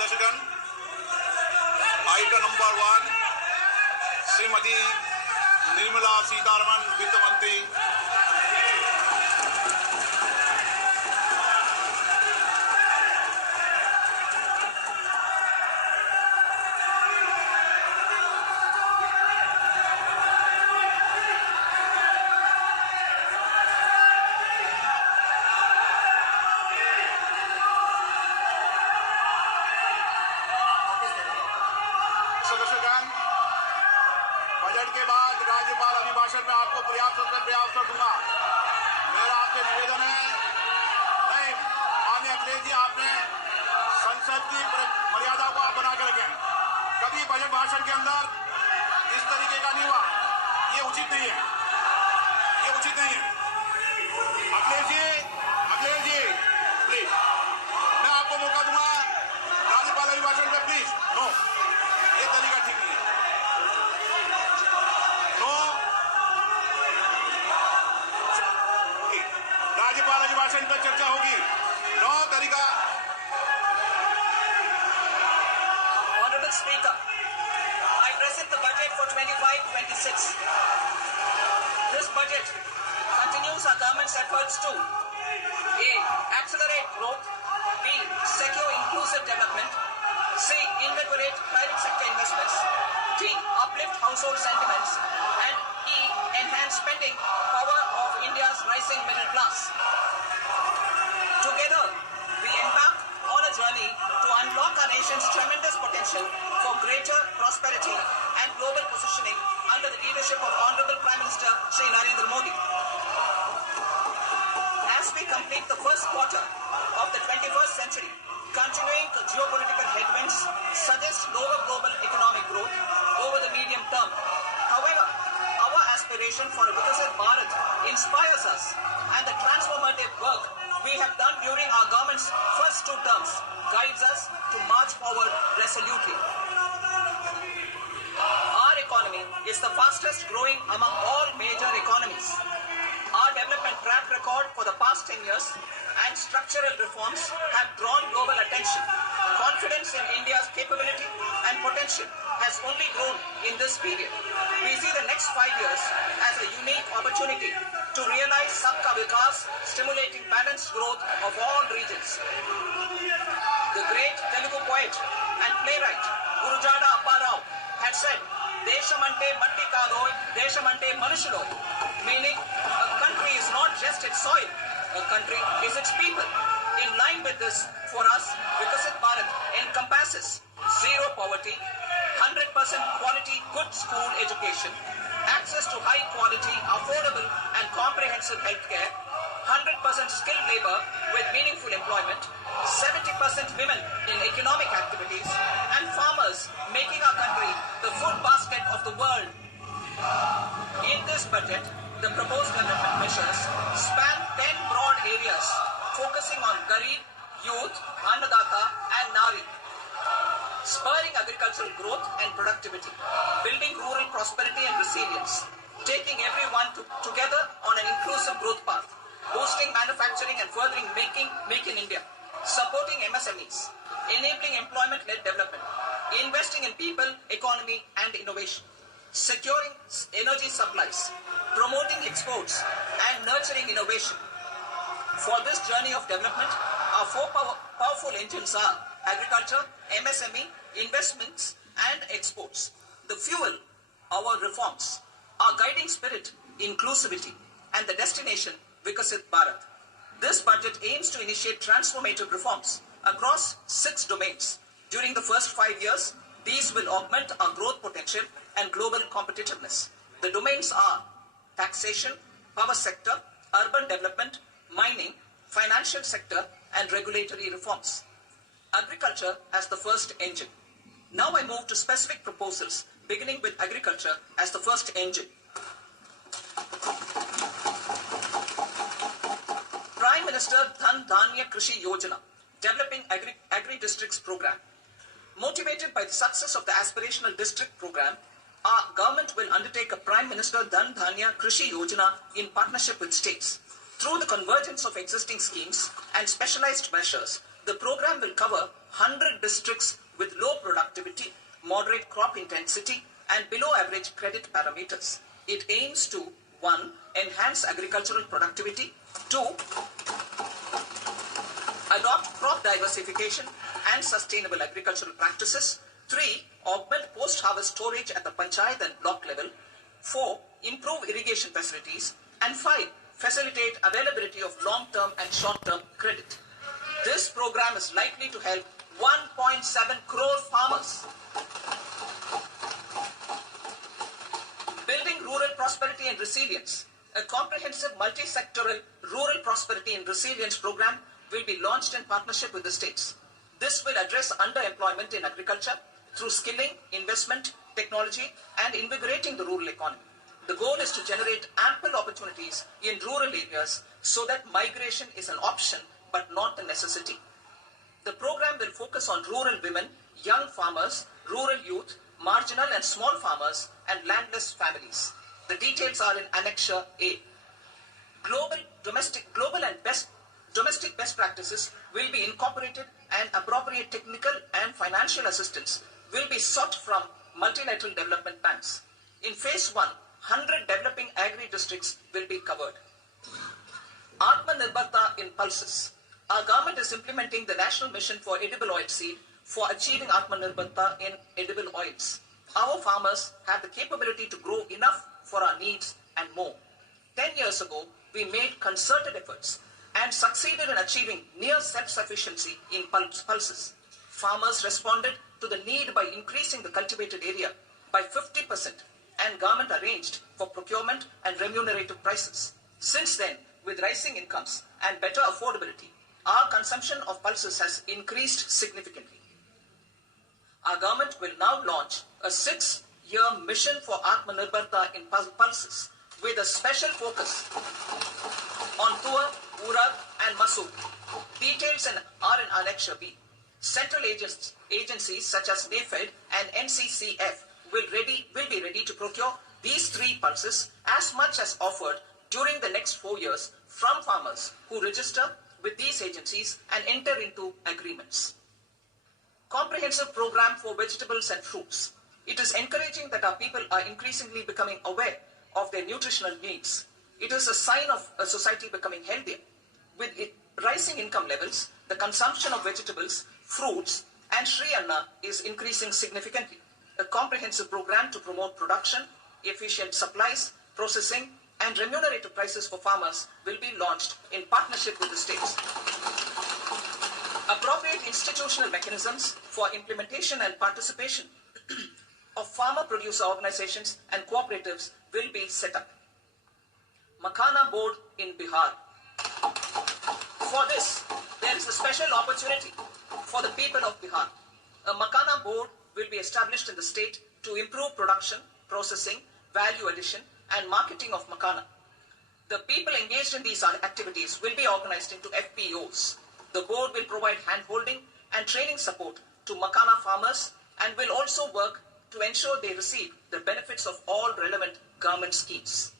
मार्गदर्शकन item number 1 Shrimati Nirmala Sitharaman वित्त मंत्री। Budget के बाद राज्यपाल अभिभाषण में आपको पर्याप्त अवसर दूंगा। मेरा आपसे निवेदन है, नहीं माननीय अखिलेश जी, आपने संसद की मर्यादा को आप बना के रखें। कभी बजट भाषण के अंदर इस तरीके का नहीं हुआ, ये उचित नहीं है, ये उचित नहीं है। अखिलेश जी प्लीज, मैं आपको मौका दूंगा राज्यपाल अभिभाषण में, प्लीज। नो, ये तरीका ठीक नहीं है। राज्यपाल अभिभाषण पर चर्चा होगी। नो तरीका। Honorable Speaker, I present the budget for 25-26. This budget continues our government's efforts to A. Accelerate growth, B. Secure inclusive development, C. Invigorate private sector investments, D. Uplift household sentiments, and E. Enhance spending power of India's rising middle class. Together, we embark on a journey to unlock our nation's tremendous potential for greater prosperity and global positioning under the leadership of Honorable Prime Minister Shri Narendra Modi. As we complete the first quarter of the 21st century, continuing geopolitical headwinds suggest lower global economic growth over the medium term. However, our aspiration for a Vikasit Bharat inspires us, and the transformative work we have done during our government's first 2 terms guides us to march forward resolutely. Our economy is the fastest growing among all major economies. Our development track record for the past 10 years and structural reforms have drawn global attention. Confidence in India's capability and potential has only grown in this period. We see the next 5 years as a unique opportunity to realize Sabka Vikas, stimulating balanced growth of all regions. The great Telugu poet and playwright Gurujada Apparao had said, "Deshamante matti kaado, deshamante manushulo," meaning a country is not just its soil, a country is its people. In line with this, for us, Vikasit Bharat encompasses zero poverty, 100% quality good school education, access to high quality, affordable and comprehensive healthcare, 100% skilled labor with meaningful employment, 70% women in economic activities, and farmers making our country the food basket of the world. In this budget, the proposed development measures span 10 broad areas, focusing on Garib, youth, Annadata and Nari, spurring agricultural growth and productivity, building rural prosperity and resilience, taking everyone together on an inclusive growth path, boosting manufacturing and furthering Make in India, supporting MSMEs, enabling employment-led development, investing in people, economy and innovation, securing energy supplies, promoting exports and nurturing innovation. For this journey of development, our 4 powerful engines are agriculture, MSME, investments and exports. The fuel, our reforms, our guiding spirit, inclusivity, and the destination, Vikasit Bharat. This budget aims to initiate transformative reforms across 6 domains. During the first 5 years, these will augment our growth potential and global competitiveness. The domains are taxation, power sector, urban development, mining, financial sector, and regulatory reforms. Agriculture as the first engine. Now I move to specific proposals, beginning with agriculture as the first engine. Prime Minister Dhan Dhanya Krishi Yojana, developing agri-districts program. Motivated by the success of the aspirational district program, our government will undertake a Prime Minister Dhan Dhanya Krishi Yojana in partnership with states. Through the convergence of existing schemes and specialized measures, the program will cover 100 districts with low productivity, moderate crop intensity, and below average credit parameters. It aims to 1. Enhance agricultural productivity, 2. Adopt crop diversification and sustainable agricultural practices, 3. Augment post-harvest storage at the panchayat and block level, 4. Improve irrigation facilities, and 5. Facilitate availability of long-term and short-term credit. This program is likely to help 1.7 crore farmers. Building rural prosperity and resilience. A comprehensive multi-sectoral rural prosperity and resilience program will be launched in partnership with the states. This will address underemployment in agriculture through skilling, investment, technology, and invigorating the rural economy. The goal is to generate ample opportunities in rural areas so that migration is an option but not a necessity. The program will focus on rural women, young farmers, rural youth, marginal and small farmers, and landless families. The details are in Annexure A. Global and domestic best practices will be incorporated, and appropriate technical and financial assistance will be sought from multilateral development banks. In phase 1, 100 developing agri-districts will be covered. Atmanirbharta in pulses. Our government is implementing the National Mission for Edible Oilseed for achieving Atmanirbharta in edible oils. Our farmers have the capability to grow enough for our needs and more. 10 years ago, we made concerted efforts and succeeded in achieving near self-sufficiency in pulses. Farmers responded to the need by increasing the cultivated area by 50%, and government arranged for procurement and remunerative prices. Since then, with rising incomes and better affordability, our consumption of pulses has increased significantly. Our government will now launch a 6-year mission for Atmanirbharta in pulses with a special focus on Tuar, Urad and Masoor. Details are in Annexure B. Central agencies such as NAFED and NCCF will be ready to procure these 3 pulses as much as offered during the next 4 years from farmers who register with these agencies and enter into agreements. Comprehensive program for vegetables and fruits. It is encouraging that our people are increasingly becoming aware of their nutritional needs. It is a sign of a society becoming healthier. With rising income levels, the consumption of vegetables, fruits, and Sri Anna is increasing significantly. A comprehensive program to promote production, efficient supplies, processing, and remunerative prices for farmers will be launched in partnership with the states. Appropriate institutional mechanisms for implementation and participation of farmer producer organizations and cooperatives will be set up. Makhana board in Bihar. For this, there is a special opportunity for the people of Bihar. A Makhana board will be established in the state to improve production, processing, value addition, and marketing of Makhana. The people engaged in these activities will be organized into FPOs. The board will provide hand-holding and training support to Makhana farmers and will also work to ensure they receive the benefits of all relevant government schemes.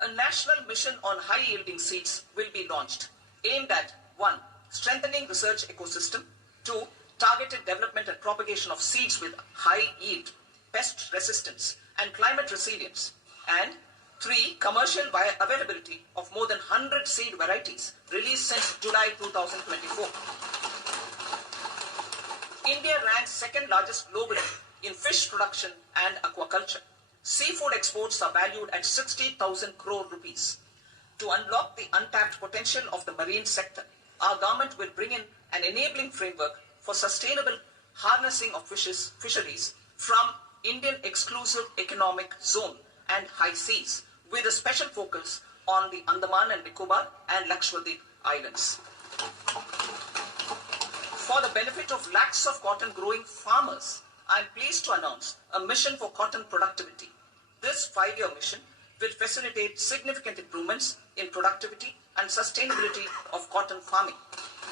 A national mission on high-yielding seeds will be launched, aimed at 1. Strengthening research ecosystem, 2. Targeted development and propagation of seeds with high yield, pest resistance, and climate resilience, and 3. Commercial availability of more than 100 seed varieties released since July 2024. India ranks second largest globally in fish production and aquaculture. Seafood exports are valued at 60,000 crore rupees. To unlock the untapped potential of the marine sector, our government will bring in an enabling framework for sustainable harnessing of fisheries from Indian Exclusive Economic Zone and high seas, with a special focus on the Andaman and Nicobar and Lakshadweep Islands. For the benefit of lakhs of cotton growing farmers, I am pleased to announce a mission for cotton productivity. This 5-year mission will facilitate significant improvements in productivity and sustainability of cotton farming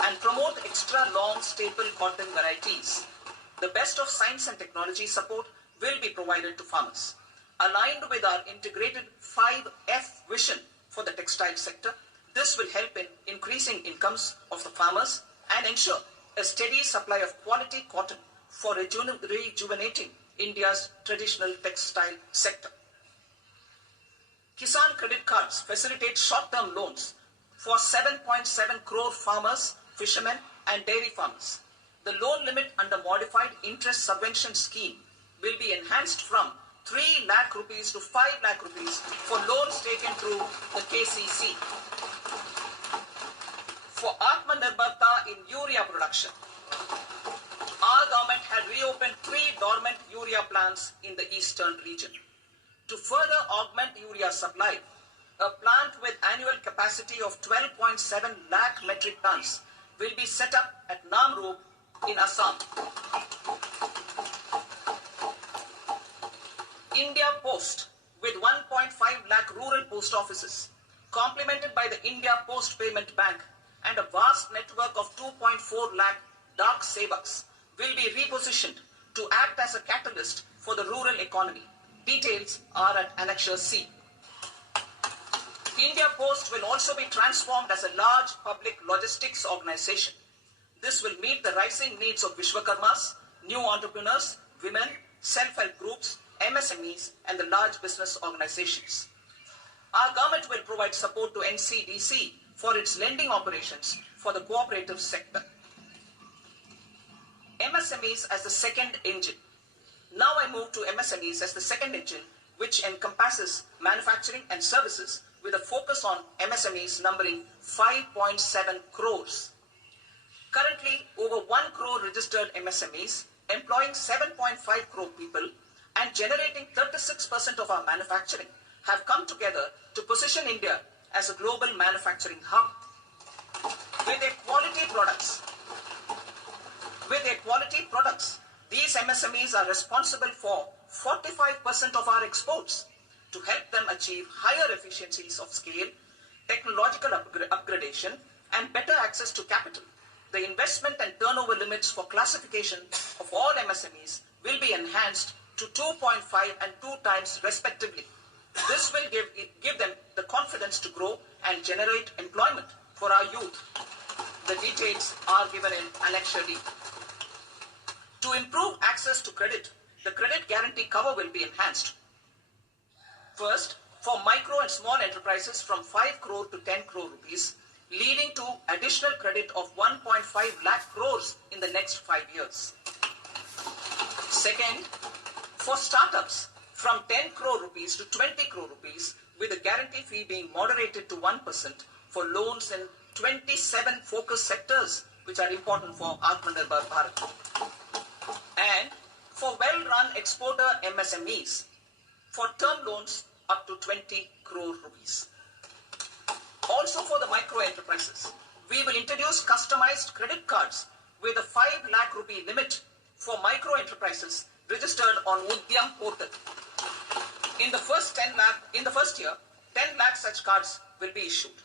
and promote extra long staple cotton varieties. The best of science and technology support will be provided to farmers. Aligned with our integrated 5F vision for the textile sector, this will help in increasing incomes of the farmers and ensure a steady supply of quality cotton for rejuvenating India's traditional textile sector. Kisan credit cards facilitate short-term loans for 7.7 crore farmers, fishermen and dairy farmers. The loan limit under modified interest subvention scheme will be enhanced from 3 lakh rupees to 5 lakh rupees for loans taken through the KCC. For Atmanirbharta in urea production, our government had reopened 3 dormant urea plants in the eastern region. To further augment urea supply, a plant with annual capacity of 12.7 lakh metric tons will be set up at Namrup in Assam. India Post, with 1.5 lakh rural post offices, complemented by the India Post Payment Bank and a vast network of 2.4 lakh Dak Sevaks, will be repositioned to act as a catalyst for the rural economy. Details are at Annexure C. India Post will also be transformed as a large public logistics organization. This will meet the rising needs of Vishwakarmas, new entrepreneurs, women, self-help groups, MSMEs, and the large business organizations. Our government will provide support to NCDC for its lending operations for the cooperative sector. MSMEs as the second engine. Now I move to MSMEs as the second engine, which encompasses manufacturing and services with a focus on MSMEs numbering 5.7 crores. Currently, over 1 crore registered MSMEs, employing 7.5 crore people and generating 36% of our manufacturing, have come together to position India as a global manufacturing hub. With their quality products, these MSMEs are responsible for 45% of our exports. To help them achieve higher efficiencies of scale, technological upgradation, and better access to capital, the investment and turnover limits for classification of all MSMEs will be enhanced to 2.5 and 2 times respectively. This will give them the confidence to grow and generate employment for our youth. The details are given in Annexure D. To improve access to credit, the credit guarantee cover will be enhanced. First, for micro and small enterprises from 5 crore to 10 crore rupees, leading to additional credit of 1.5 lakh crores in the next 5 years. Second, for startups from 10 crore rupees to 20 crore rupees, with the guarantee fee being moderated to 1% for loans in 27 focus sectors which are important for Atmanirbhar Bharat. And for well-run exporter MSMEs, for term loans up to 20 crore rupees. Also for the micro enterprises, we will introduce customized credit cards with a 5 lakh rupee limit for micro enterprises registered on Udyam portal. In the first year, 10 lakh such cards will be issued.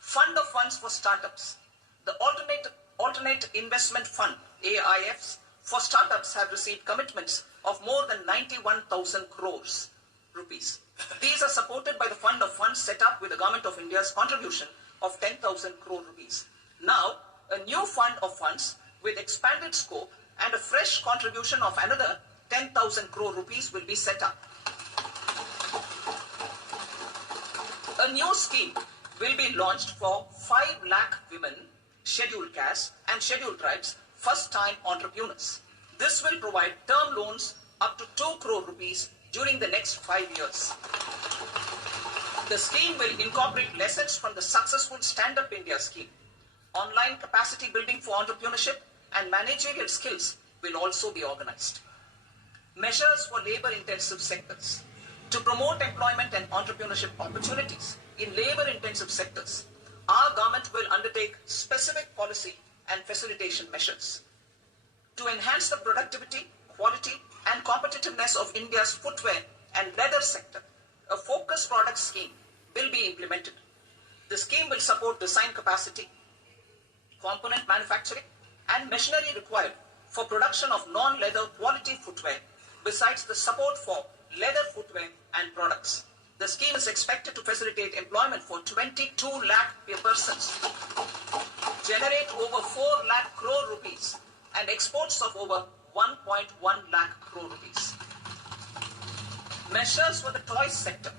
Fund of funds for startups. The Alternate Investment Fund, AIFs, for startups have received commitments of more than 91,000 crores rupees. These are supported by the fund of funds set up with the Government of India's contribution of 10,000 crore rupees. Now, a new fund of funds with expanded scope and a fresh contribution of another 10,000 crore rupees will be set up. A new scheme will be launched for 5 lakh women, scheduled castes and scheduled tribes, first-time entrepreneurs. This will provide term loans up to 2 crore rupees during the next 5 years. The scheme will incorporate lessons from the successful Stand Up India scheme. Online capacity building for entrepreneurship and managerial skills will also be organized. Measures for labor-intensive sectors. To promote employment and entrepreneurship opportunities in labor-intensive sectors, our government will undertake specific policy and facilitation measures. To enhance the productivity, quality, and competitiveness of India's footwear and leather sector, a focused product scheme will be implemented. The scheme will support design capacity, component manufacturing, and machinery required for production of non-leather quality footwear, besides the support for leather footwear and products. The scheme is expected to facilitate employment for 22 lakh persons. generate over 4 lakh crore rupees and exports of over 1.1 lakh crore rupees. Measures for the toys sector.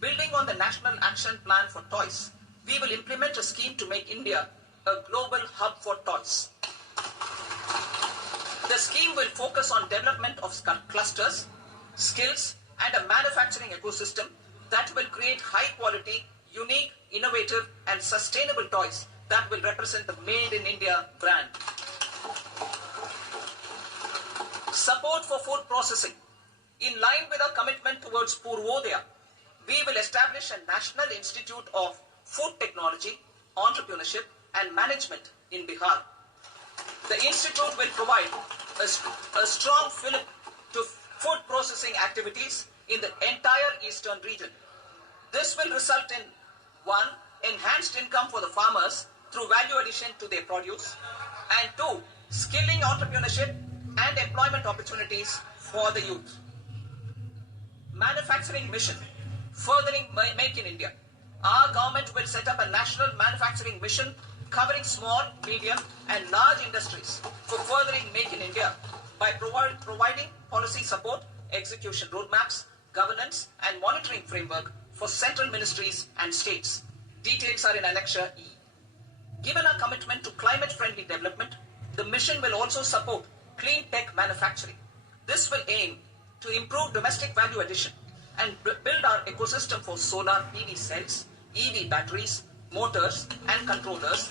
Building on the National Action Plan for Toys, we will implement a scheme to make India a global hub for toys. The scheme will focus on development of clusters, skills, and a manufacturing ecosystem that will create high quality, unique, innovative, and sustainable toys that will represent the Made in India brand. Support for food processing. In line with our commitment towards Purvodaya, we will establish a National Institute of Food Technology, Entrepreneurship and Management in Bihar. The institute will provide a strong fillip to food processing activities in the entire eastern region. This will result in 1. Enhanced income for the farmers through value addition to their produce, and 2. Skilling entrepreneurship and employment opportunities for the youth. Manufacturing mission, furthering Make in India. Our government will set up a national manufacturing mission covering small, medium and large industries for furthering Make in India by providing policy support, execution roadmaps, governance and monitoring framework for central ministries and states. Details are in Annexure E. Given our commitment to climate-friendly development, the mission will also support clean tech manufacturing. This will aim to improve domestic value addition and build our ecosystem for solar PV cells, EV batteries, motors and controllers,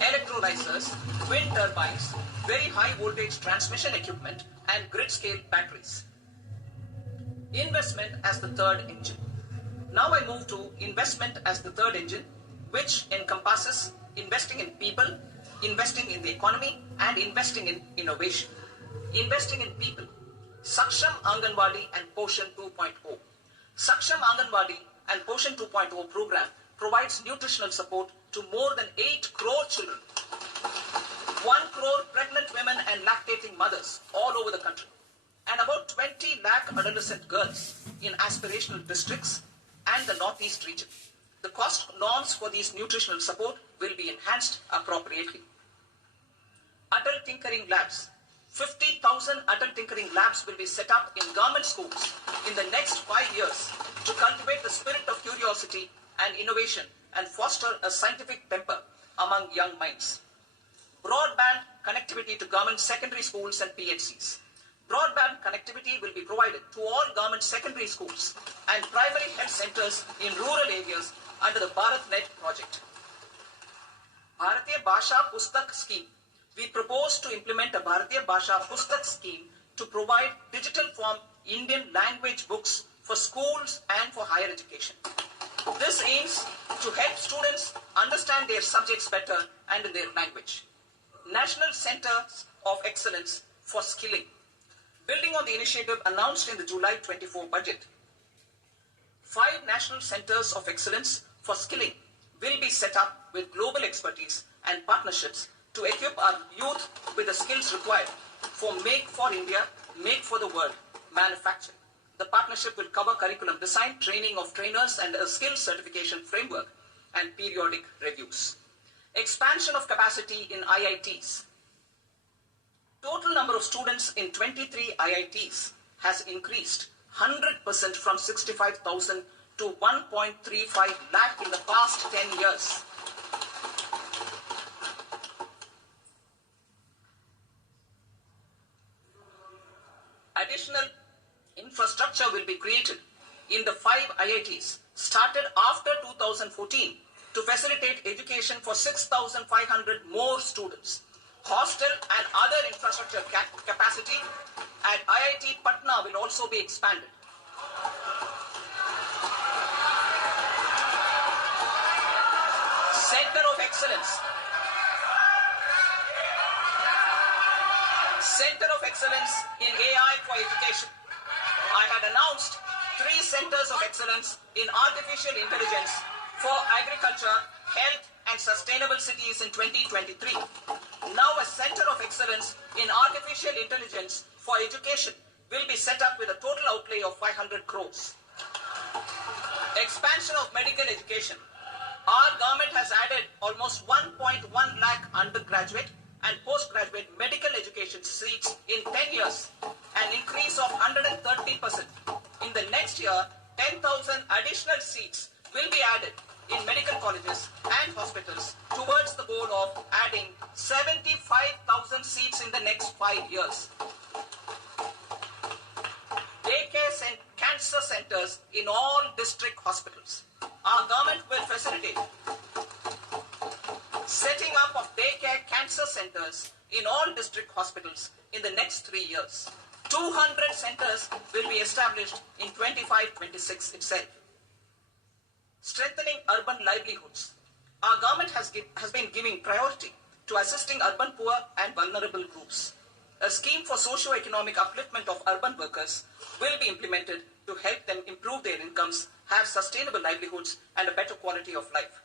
electrolyzers, wind turbines, very high voltage transmission equipment and grid-scale batteries. Investment as the third engine. Now I move to investment as the third engine, which encompasses investing in people, investing in the economy and investing in innovation. Investing in people. Saksham Anganwadi and Poshan 2.0. Saksham Anganwadi and Poshan 2.0 program provides nutritional support to more than 8 crore children, 1 crore pregnant women and lactating mothers all over the country, and about 20 lakh adolescent girls in aspirational districts and the Northeast region. The cost norms for these nutritional support will be enhanced appropriately. Adult Tinkering Labs. 50,000 adult tinkering labs will be set up in government schools in the next 5 years to cultivate the spirit of curiosity and innovation and foster a scientific temper among young minds. Broadband connectivity to government secondary schools and PHCs. Broadband connectivity will be provided to all government secondary schools and primary health centers in rural areas under the BharatNet project. Bharatiya Bhasha Pustak Scheme. We propose to implement a Bharatiya Bhasha Pustak scheme to provide digital form Indian language books for schools and for higher education. This aims to help students understand their subjects better and in their language. National Centers of Excellence for Skilling. Building on the initiative announced in the July 24 budget, 5 National Centers of Excellence for Skilling will be set up with global expertise and partnerships to equip our youth with the skills required for Make for India, Make for the World manufacturing. The partnership will cover curriculum design, training of trainers and a skills certification framework and periodic reviews. Expansion of capacity in IITs. Total number of students in 23 IITs has increased 100% from 65,000 to 1.35 lakh in the past 10 years. Additional infrastructure will be created in the 5 IITs started after 2014 to facilitate education for 6,500 more students. Hostel and other infrastructure capacity at IIT Patna will also be expanded. Center of Excellence. Center of Excellence in AI for Education. I had announced 3 centers of excellence in artificial intelligence for agriculture, health and sustainable cities in 2023. Now a center of excellence in artificial intelligence for education will be set up with a total outlay of 500 crores. Expansion of medical education. Our Our government has added almost 1.1 lakh undergraduate and postgraduate medical education seats in 10 years, an increase of 130%. In the next year, 10,000 additional seats will be added in medical colleges and hospitals towards the goal of adding 75,000 seats in the next 5 years. Daycare and cancer centers in all district hospitals. Our government will facilitate setting up of daycare cancer centers in all district hospitals in the next 3 years. 200 centers will be established in 25-26 itself. Strengthening urban livelihoods. Our government has been giving priority to assisting urban poor and vulnerable groups. A scheme for socio-economic upliftment of urban workers will be implemented to help them improve their incomes, have sustainable livelihoods and a better quality of life.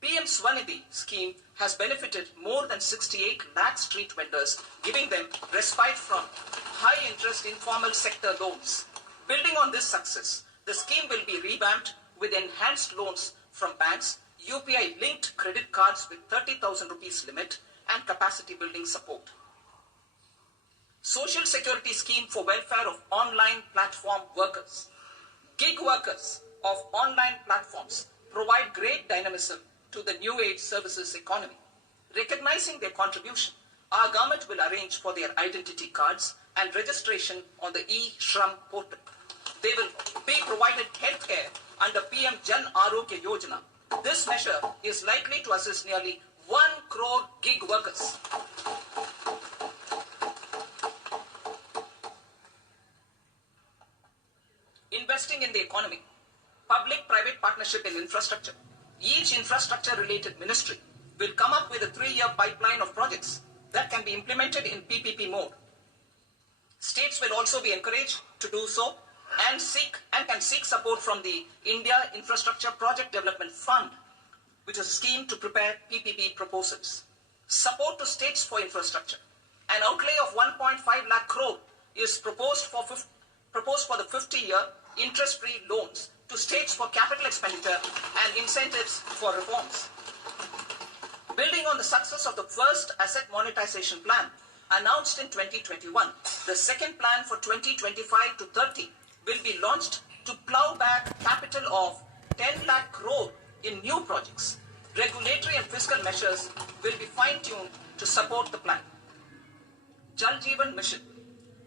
PM Swanidhi scheme has benefited more than 68 lakh street vendors, giving them respite from high-interest informal sector loans. Building on this success, the scheme will be revamped with enhanced loans from banks, UPI-linked credit cards with 30,000 rupees limit and capacity building support. Social Security scheme for welfare of online platform workers. Gig workers of online platforms provide great dynamism to the new age services economy. Recognizing their contribution, our government will arrange for their identity cards and registration on the e-Shram portal. They will be provided healthcare under PM Jan Arogya Yojana. This measure is likely to assist nearly 1 crore gig workers. Investing in the economy. Public-private partnership in infrastructure. Each infrastructure-related ministry will come up with a 3-year pipeline of projects that can be implemented in PPP mode. States will also be encouraged to do so and can seek support from the India Infrastructure Project Development Fund, which is a scheme to prepare PPP proposals. Support to states for infrastructure. An outlay of 1.5 lakh crore is proposed for the 50-year interest-free loans to states for capital expenditure and incentives for reforms. Building on the success of the first asset monetization plan announced in 2021, the second plan for 2025 to 30 will be launched to plow back capital of 10 lakh crore in new projects. Regulatory and fiscal measures will be fine-tuned to support the plan. Jal Jeevan Mission.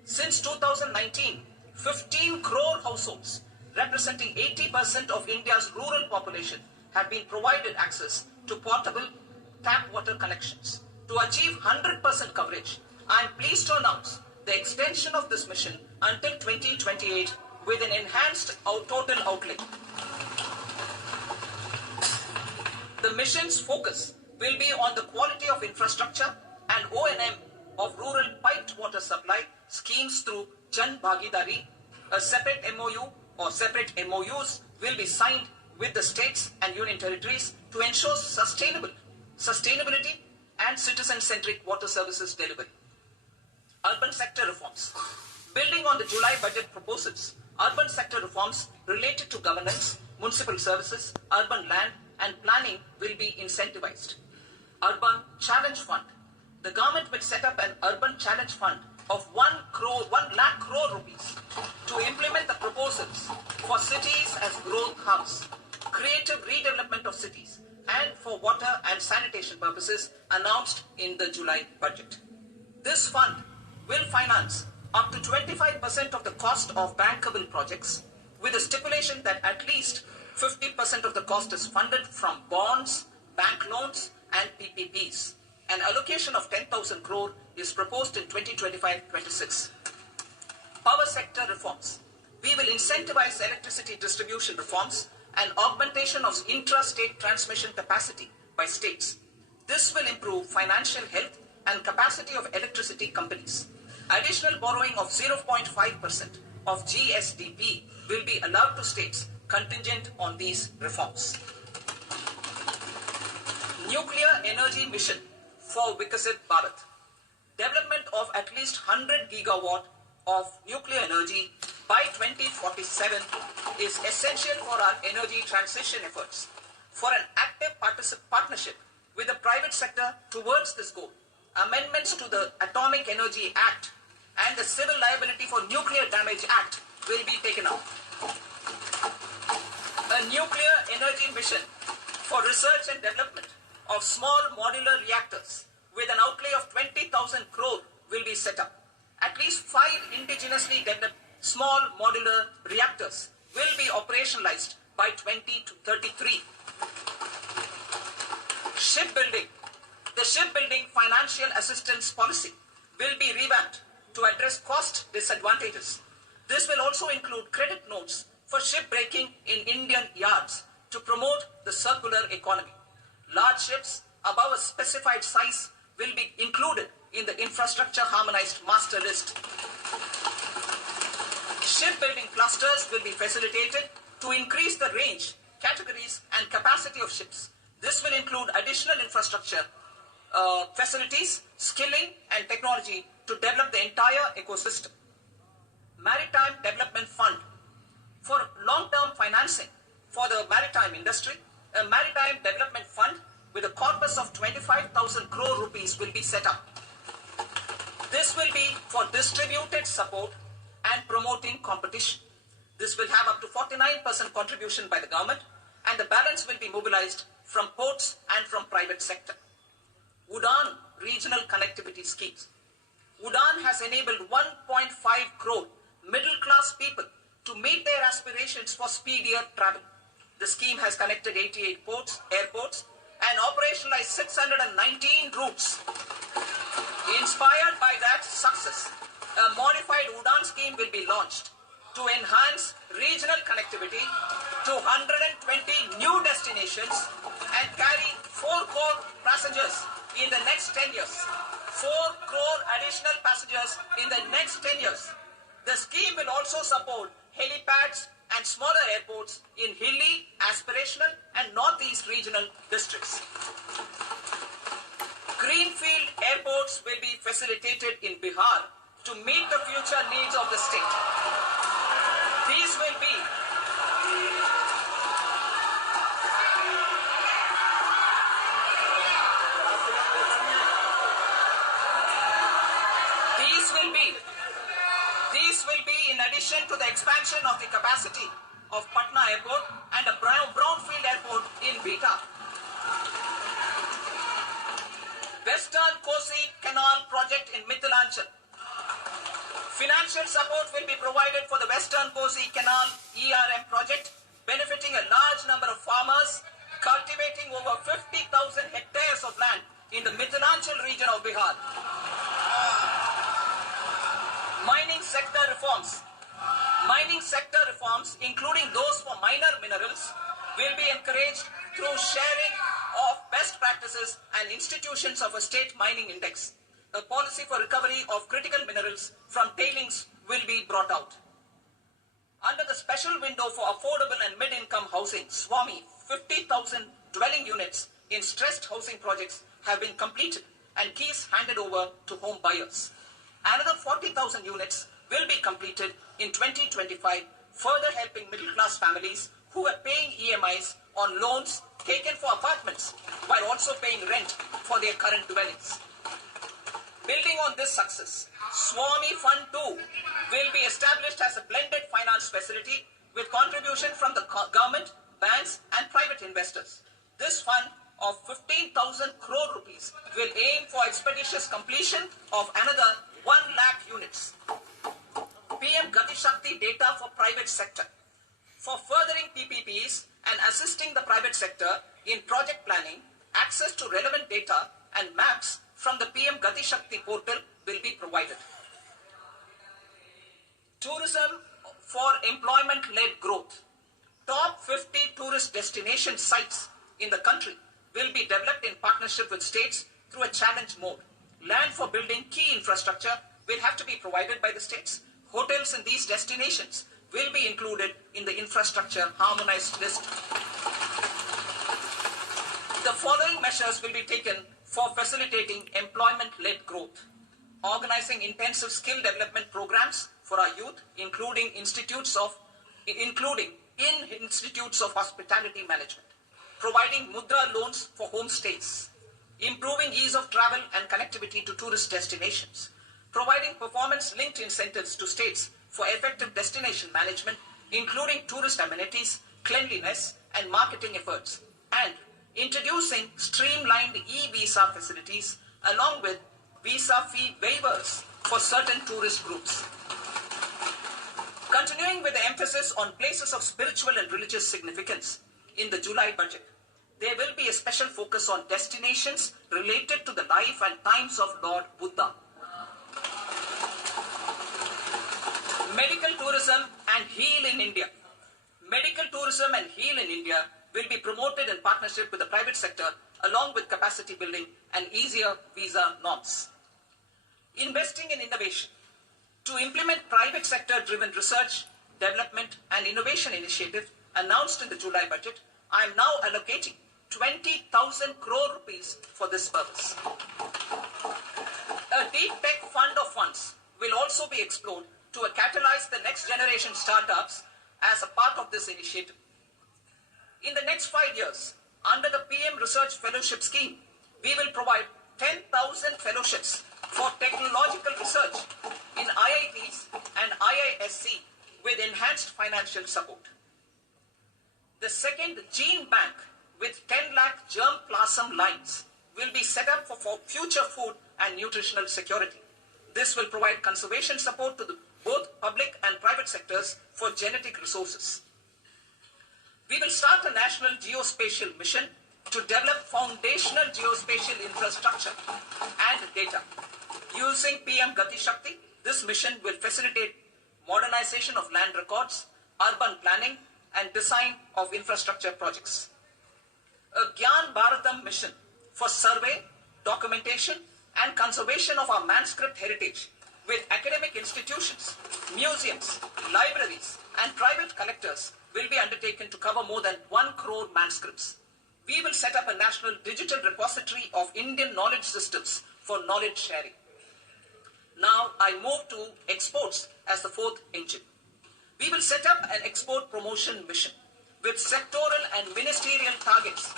Since 2019, 15 crore households representing 80% of India's rural population have been provided access to portable tap water connections. To achieve 100% coverage, I am pleased to announce the extension of this mission until 2028 with an enhanced total outlay. The mission's focus will be on the quality of infrastructure and O&M of rural piped water supply schemes through Jan Bhagidari. A separate MOU or separate MOUs will be signed with the states and union territories to ensure sustainability and citizen-centric water services delivery. Urban sector reforms. Building on the July budget proposals, urban sector reforms related to governance, municipal services, urban land and planning will be incentivized. Urban Challenge Fund. The government will set up an Urban Challenge Fund of 1 lakh crore rupees to implement the proposals for cities as growth hubs, creative redevelopment of cities, and for water and sanitation purposes announced in the July budget. This fund will finance up to 25% of the cost of bankable projects, with a stipulation that at least 50% of the cost is funded from bonds, bank loans, and PPPs. An allocation of 10,000 crore is proposed in 2025-26. Power sector reforms. We will incentivize electricity distribution reforms and augmentation of intra-state transmission capacity by states. This will improve financial health and capacity of electricity companies. Additional borrowing of 0.5% of GSDP will be allowed to states contingent on these reforms. Nuclear energy mission for Vikasit Bharat. Development of at least 100 gigawatt of nuclear energy by 2047 is essential for our energy transition efforts. for an active partnership with the private sector towards this goal. Amendments to the Atomic Energy Act and the Civil Liability for Nuclear Damage Act will be taken up. A nuclear energy mission for research and development of small modular reactors with an outlay of 20,000 crore will be set up. At least 5 indigenously developed small modular reactors will be operationalized by 2033. Shipbuilding. The shipbuilding financial assistance policy will be revamped to address cost disadvantages. This will also include credit notes for shipbreaking in Indian yards to promote the circular economy. Large ships above a specified size will be included in the infrastructure harmonized master list. Shipbuilding clusters will be facilitated to increase the range, categories and capacity of ships. This will include additional infrastructure, facilities, skilling and technology to develop the entire ecosystem. Maritime Development Fund. For long-term financing for the maritime industry, a Maritime Development Fund with a corpus of 25,000 crore rupees will be set up. This will be for distributed support and promoting competition. This will have up to 49% contribution by the government, and the balance will be mobilized from ports and from private sector. Udan Regional Connectivity Schemes. Udan has enabled 1.5 crore middle-class people to meet their aspirations for speedier travel. The scheme has connected 88 ports, airports, and operationalized 619 routes. Inspired by that success, a modified Udan scheme will be launched to enhance regional connectivity to 120 new destinations and carry 4 crore passengers in the next 10 years. 4 crore additional passengers in the next 10 years. The scheme will also support helipads and smaller airports in hilly, aspirational and northeast regional districts. Greenfield airports will be facilitated in Bihar to meet the future needs of the state. These will be in addition to the expansion of the capacity of Patna Airport and a brownfield airport in Bihar. Western Kosi Canal project in Mithilanchal. Financial support will be provided for the Western Kosi Canal ERM project, benefiting a large number of farmers cultivating over 50,000 hectares of land in the Mithilanchal region of Bihar. Mining sector reforms. Mining sector reforms, including those for minor minerals, will be encouraged through sharing of best practices and institutions of a state mining index. A policy for recovery of critical minerals from tailings will be brought out. Under the special window for affordable and mid-income housing, SWAMI, 50,000 dwelling units in stressed housing projects have been completed and keys handed over to home buyers. Another 40,000 units will be completed in 2025, further helping middle-class families who are paying EMIs on loans taken for apartments while also paying rent for their current dwellings. Building on this success, SWAMI Fund 2 will be established as a blended finance facility with contribution from the government, banks and private investors. This fund of 15,000 crore rupees will aim for expeditious completion of another 1 lakh units. PM Gati Shakti data for private sector. For furthering PPPs and assisting the private sector in project planning, access to relevant data and maps from the PM Gati Shakti portal will be provided. Tourism for employment-led growth. Top 50 tourist destination sites in the country will be developed in partnership with states through a challenge mode. Land for building key infrastructure will have to be provided by the states. Hotels in these destinations will be included in the infrastructure harmonized list. The following measures will be taken for facilitating employment-led growth. Organizing intensive skill development programs for our youth, including in institutes of hospitality management. providing mudra loans for homestays, improving ease of travel and connectivity to tourist destinations, providing performance-linked incentives to states for effective destination management, including tourist amenities, cleanliness, and marketing efforts, and introducing streamlined e-visa facilities along with visa fee waivers for certain tourist groups. Continuing with the emphasis on places of spiritual and religious significance, in the July budget, there will be a special focus on destinations related to the life and times of Lord Buddha. Medical tourism and Heal in India. Medical tourism and Heal in India will be promoted in partnership with the private sector along with capacity building and easier visa norms. Investing in innovation. To implement private sector-driven research, development and innovation initiative announced in the July budget, I am now allocating 20,000 crore rupees for this purpose. A deep tech fund of funds will also be explored to catalyze the next generation startups as a part of this initiative. In the next 5 years, under the PM Research Fellowship Scheme, we will provide 10,000 fellowships for technological research in IITs and IISc with enhanced financial support. The second gene bank with 10 lakh germplasm lines will be set up for future food and nutritional security. This will provide conservation support to both public and private sectors for genetic resources. We will start a national geospatial mission to develop foundational geospatial infrastructure and data. Using PM Gati Shakti, this mission will facilitate modernization of land records, urban planning, and design of infrastructure projects. A Gyan Bharatam mission for survey, documentation, and conservation of our manuscript heritage with academic institutions, museums, libraries, and private collectors will be undertaken to cover more than 1 crore manuscripts. We will set up a national digital repository of Indian knowledge systems for knowledge sharing. Now I move to exports as the fourth engine. We will set up an export promotion mission with sectoral and ministerial targets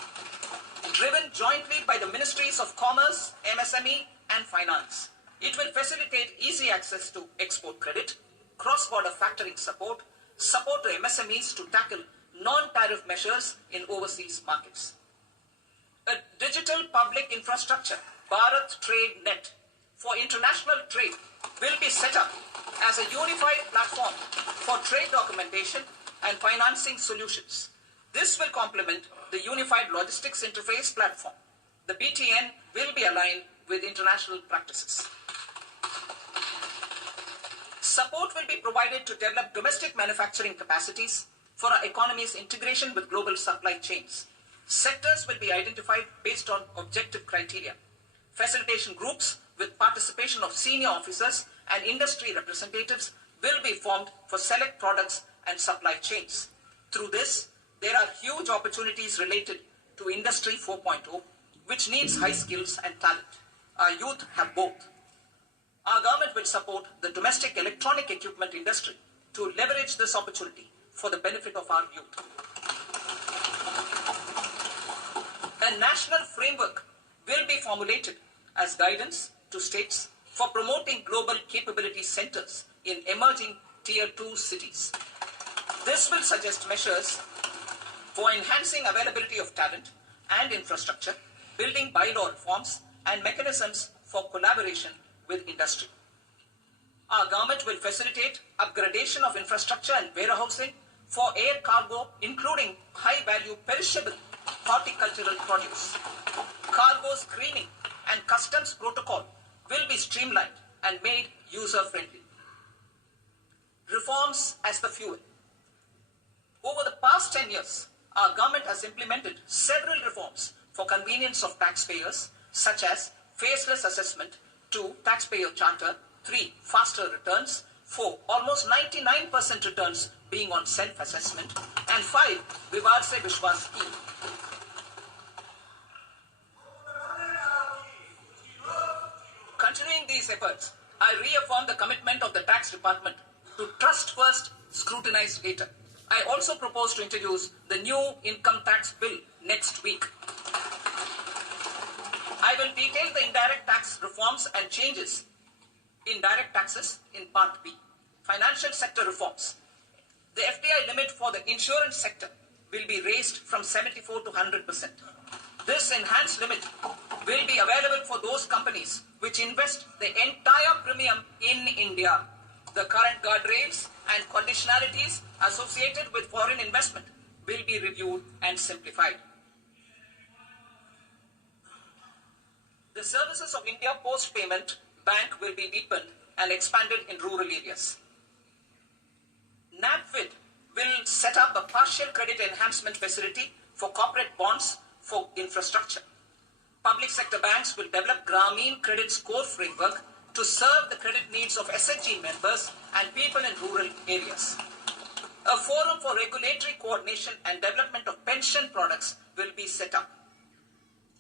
driven jointly by the Ministries of Commerce, MSME, and Finance. It will facilitate easy access to export credit, cross-border factoring support, support to MSMEs to tackle non-tariff measures in overseas markets. A digital public infrastructure, Bharat Trade Net, for international trade will be set up as a unified platform for trade documentation and financing solutions. This will complement the Unified Logistics Interface platform. The BTN will be aligned with international practices. Support will be provided to develop domestic manufacturing capacities for our economy's integration with global supply chains. Sectors will be identified based on objective criteria. Facilitation groups with participation of senior officers and industry representatives will be formed for select products and supply chains. Through this, there are huge opportunities related to Industry 4.0, which needs high skills and talent. Our youth have both. Our government will support the domestic electronic equipment industry to leverage this opportunity for the benefit of our youth. A national framework will be formulated as guidance to states for promoting global capability centers in emerging Tier 2 cities. This will suggest measures for enhancing availability of talent and infrastructure, building bylaw reforms, and mechanisms for collaboration with industry. Our government will facilitate upgradation of infrastructure and warehousing for air cargo, including high-value perishable horticultural produce. Cargo screening and customs protocol will be streamlined and made user-friendly. Reforms as the fuel. Over the past 10 years, our government has implemented several reforms for convenience of taxpayers, such as faceless assessment, 2, taxpayer charter, 3, faster returns, 4, almost 99% returns being on self-assessment, and 5, Vivad se Vishwas scheme. Continuing these efforts, I reaffirm the commitment of the tax department to trust first, scrutinize later. I also propose to introduce the new income tax bill next week. I will detail the indirect tax reforms and changes in direct taxes in Part B. Financial sector reforms. The FDI limit for the insurance sector will be raised from 74 to 100%. This enhanced limit will be available for those companies which invest the entire premium in India. The current guardrails and conditionalities associated with foreign investment will be reviewed and simplified. The services of India Post Payment Bank will be deepened and expanded in rural areas. NABFID will set up a partial credit enhancement facility for corporate bonds for infrastructure. Public sector banks will develop Grameen Credit Score Framework to serve the credit needs of SHG members and people in rural areas. A forum for regulatory coordination and development of pension products will be set up.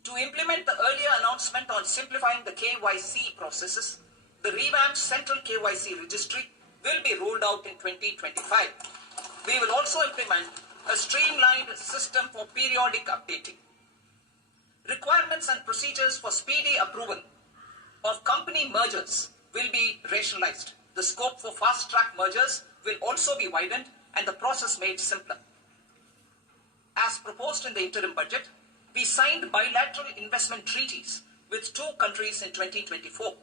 To implement the earlier announcement on simplifying the KYC processes, the revamped Central KYC Registry will be rolled out in 2025. We will also implement a streamlined system for periodic updating. Requirements and procedures for speedy approval of company mergers will be rationalized. The scope for fast-track mergers will also be widened and the process made simpler. As proposed in the interim budget, we signed bilateral investment treaties with 2 countries in 2024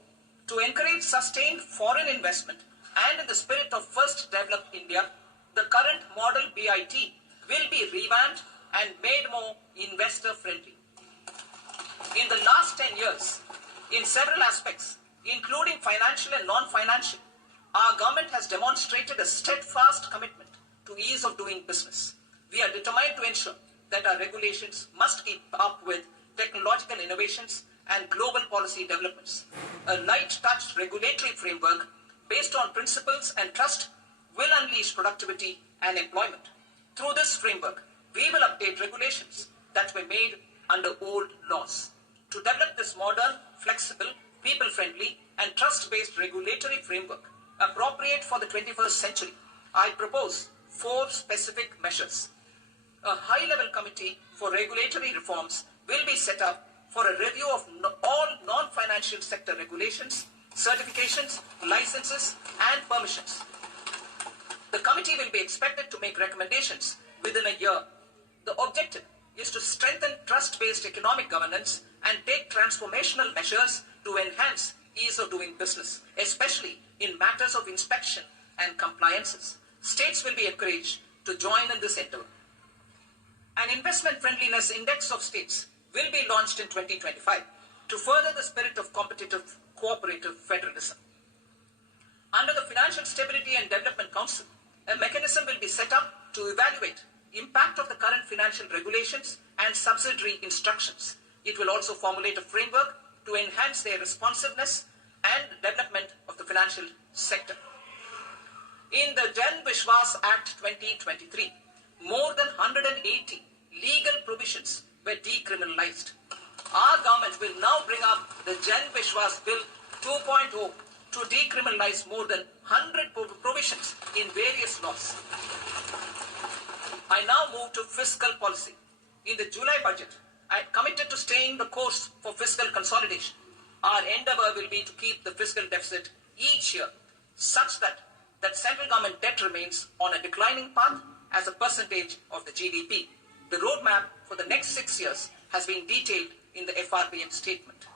to encourage sustained foreign investment, and in the spirit of First Develop India, the current model BIT will be revamped and made more investor-friendly. In the last 10 years, in several aspects, including financial and non-financial, our government has demonstrated a steadfast commitment to ease of doing business. We are determined to ensure that our regulations must keep up with technological innovations and global policy developments. A light-touch regulatory framework based on principles and trust will unleash productivity and employment. Through this framework, we will update regulations that were made under old laws. To develop this modern, flexible, people-friendly and trust-based regulatory framework appropriate for the 21st century, I propose 4 specific measures. A high-level committee for regulatory reforms will be set up for a review of all non-financial sector regulations, certifications, licenses, and permissions. The committee will be expected to make recommendations within a year. The objective is to strengthen trust-based economic governance and take transformational measures to enhance ease of doing business, especially in matters of inspection and compliances. States will be encouraged to join in this endeavor. An investment friendliness index of states will be launched in 2025 to further the spirit of competitive cooperative federalism. Under the Financial Stability and Development Council, a mechanism will be set up to evaluate impact of the current financial regulations and subsidiary instructions. It will also formulate a framework to enhance their responsiveness and development of the financial sector. In the Jan Vishwas Act 2023, more than 180 legal provisions were decriminalized. Our government will now bring up the Jan Vishwas Bill 2.0 to decriminalize more than 100 provisions in various laws. I now move to fiscal policy. In the July budget, I committed to staying the course for fiscal consolidation. Our endeavor will be to keep the fiscal deficit each year such that central government debt remains on a declining path as a percentage of the GDP. The roadmap for the next 6 years has been detailed in the FRBM statement.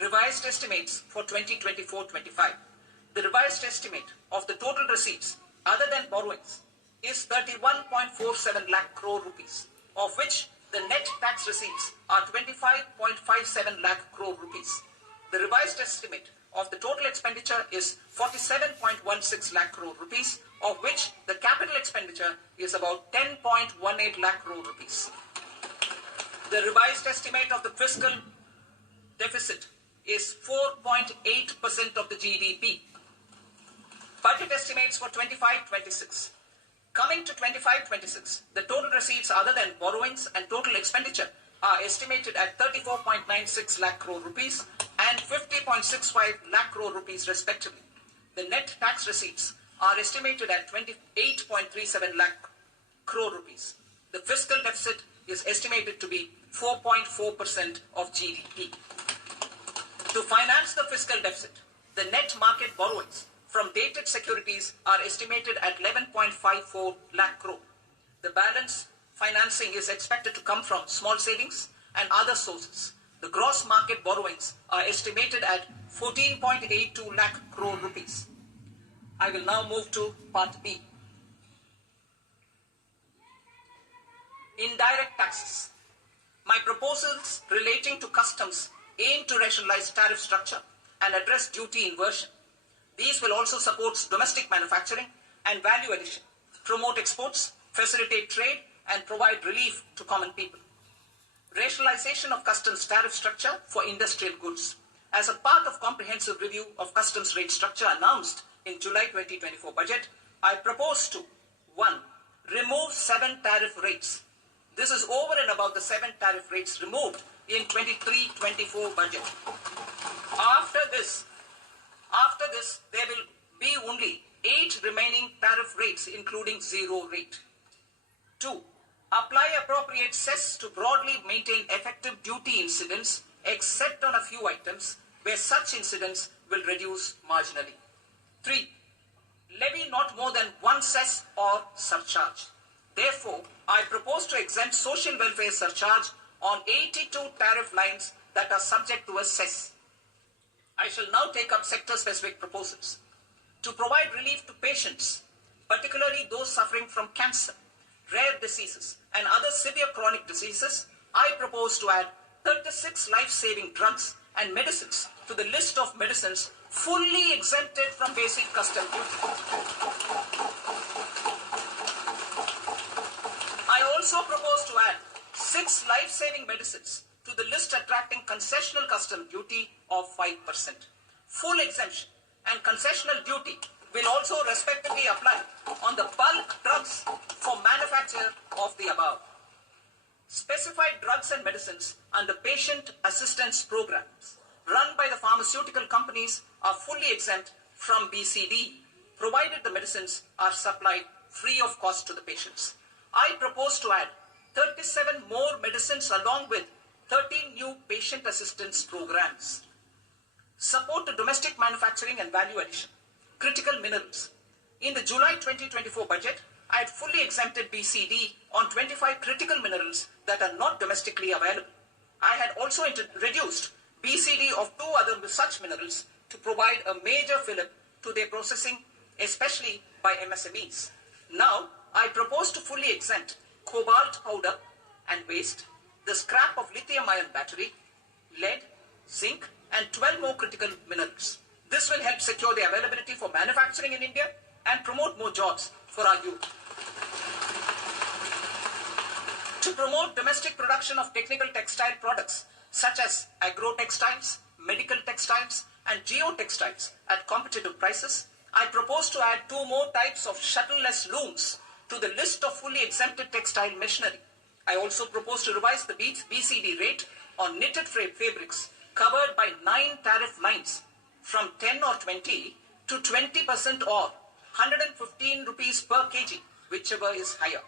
Revised estimates for 2024-25. The revised estimate of the total receipts other than borrowings is 31.47 lakh crore rupees, of which the net tax receipts are 25.57 lakh crore rupees. The revised estimate of the total expenditure is 47.16 lakh crore rupees, of which the capital expenditure is about 10.18 lakh crore rupees. The revised estimate of the fiscal deficit is 4.8% of the GDP. Budget estimates for 25-26. Coming to 25-26, the total receipts other than borrowings and total expenditure are estimated at 34.96 lakh crore rupees and 50.65 lakh crore rupees respectively. The net tax receipts are estimated at 28.37 lakh crore rupees. The fiscal deficit is estimated to be 4.4% of GDP. To finance the fiscal deficit, the net market borrowings from dated securities are estimated at 11.54 lakh crore. The balance financing is expected to come from small savings and other sources. The gross market borrowings are estimated at 14.82 lakh crore rupees. I will now move to Part B. Indirect taxes. My proposals relating to customs aim to rationalize tariff structure and address duty inversion. These will also support domestic manufacturing and value addition, promote exports, facilitate trade, and provide relief to common people. Rationalization of customs tariff structure for industrial goods. As a part of comprehensive review of customs rate structure announced in July 2024 budget, I propose to 1. Remove 7 tariff rates. This is over and above the 7 tariff rates removed in 23-24 budget. After this, there will be only 8 remaining tariff rates, including 0 rate. 2. Apply appropriate cess to broadly maintain effective duty incidence, except on a few items where such incidence will reduce marginally. 3. Levy not more than 1 cess or surcharge. Therefore, I propose to exempt social welfare surcharge on 82 tariff lines that are subject to a cess. I shall now take up sector-specific proposals. To provide relief to patients, particularly those suffering from cancer, rare diseases, and other severe chronic diseases, I propose to add 36 life-saving drugs and medicines to the list of medicines fully exempted from basic custom duty. I also propose to add 6 life-saving medicines to the list attracting concessional custom duty of 5%. Full exemption and concessional duty will also respectively apply on the bulk drugs for manufacture of the above. Specified drugs and medicines under patient assistance programs run by the pharmaceutical companies are fully exempt from BCD, provided the medicines are supplied free of cost to the patients. I propose to add 37 more medicines along with 13 new patient assistance programs. Support to domestic manufacturing and value addition. Critical minerals. In the July 2024 budget, I had fully exempted BCD on 25 critical minerals that are not domestically available. I had also reduced BCD of 2 other such minerals to provide a major fillip to their processing, especially by MSMEs. Now, I propose to fully exempt cobalt powder and waste, the scrap of lithium-ion battery, lead, zinc, and 12 more critical minerals. This will help secure the availability for manufacturing in India and promote more jobs for our youth. To promote domestic production of technical textile products such as agro-textiles, medical textiles, and geotextiles at competitive prices, I propose to add 2 more types of shuttle-less looms to the list of fully exempted textile machinery. I also propose to revise the BCD rate on knitted fabrics covered by 9 tariff lines from 10 or 20 to 20% or 115 rupees per kg, whichever is higher.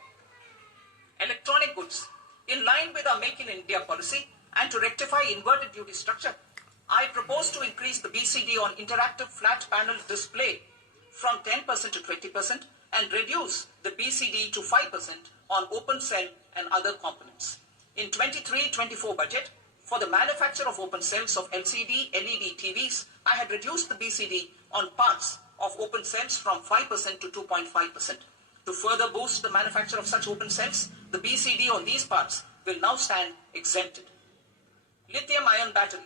Electronic goods. In line with our Make in India policy and to rectify inverted duty structure, I propose to increase the BCD on interactive flat panel display from 10% to 20% and reduce the BCD to 5% on open cell and other components. In 23-24 budget, for the manufacture of open cells of LCD, LED TVs, I had reduced the BCD on parts of open cells from 5% to 2.5%. To further boost the manufacture of such open cells, the BCD on these parts will now stand exempted. Lithium-ion battery.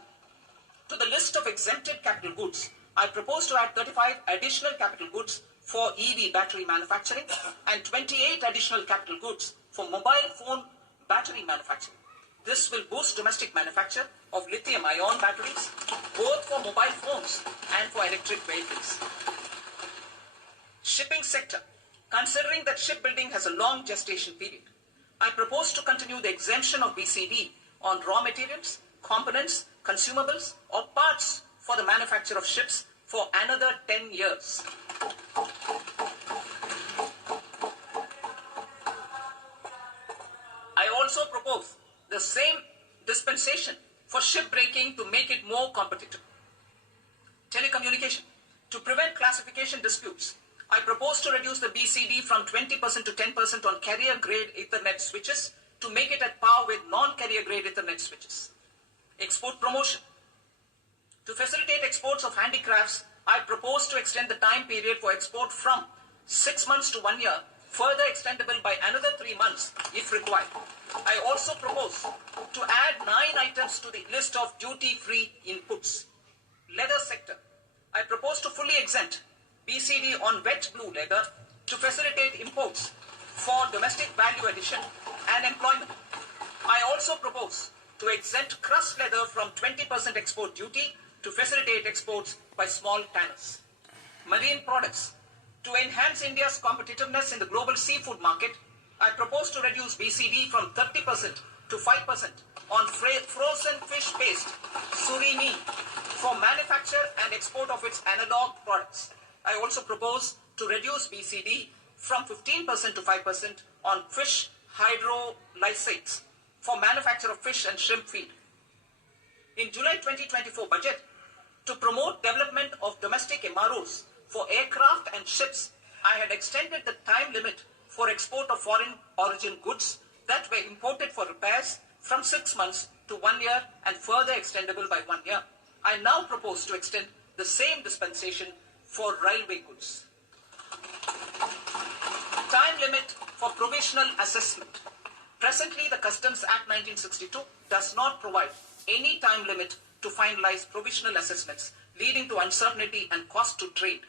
To the list of exempted capital goods, I propose to add 35 additional capital goods for EV battery manufacturing and 28 additional capital goods for mobile phone battery manufacturing. This will boost domestic manufacture of lithium-ion batteries, both for mobile phones and for electric vehicles. Shipping sector. Considering that shipbuilding has a long gestation period, I propose to continue the exemption of BCD on raw materials, components, consumables, or parts for the manufacture of ships for another 10 years. propose the same dispensation for shipbreaking to make it more competitive. Telecommunication. To prevent classification disputes, I propose to reduce the BCD from 20% to 10% on carrier-grade Ethernet switches to make it at par with non-carrier-grade Ethernet switches. Export promotion. To facilitate exports of handicrafts, I propose to extend the time period for export from 6 months to 1 year, further extendable by another 3 months if required. I also propose to add 9 items to the list of duty-free inputs. Leather sector. I propose to fully exempt BCD on wet blue leather to facilitate imports for domestic value addition and employment. I also propose to exempt crust leather from 20% export duty to facilitate exports by small tanners. Marine products. To enhance India's competitiveness in the global seafood market, I propose to reduce BCD from 30% to 5% on frozen fish paste, surimi, for manufacture and export of its analog products. I also propose to reduce BCD from 15% to 5% on fish hydrolysates for manufacture of fish and shrimp feed. In July 2024 budget, to promote development of domestic MROs for aircraft and ships, I had extended the time limit for export of foreign origin goods that were imported for repairs from 6 months to 1 year and further extendable by 1 year. I now propose to extend the same dispensation for railway goods. Time limit for provisional assessment. Presently, the Customs Act 1962 does not provide any time limit to finalize provisional assessments, leading to uncertainty and cost to trade.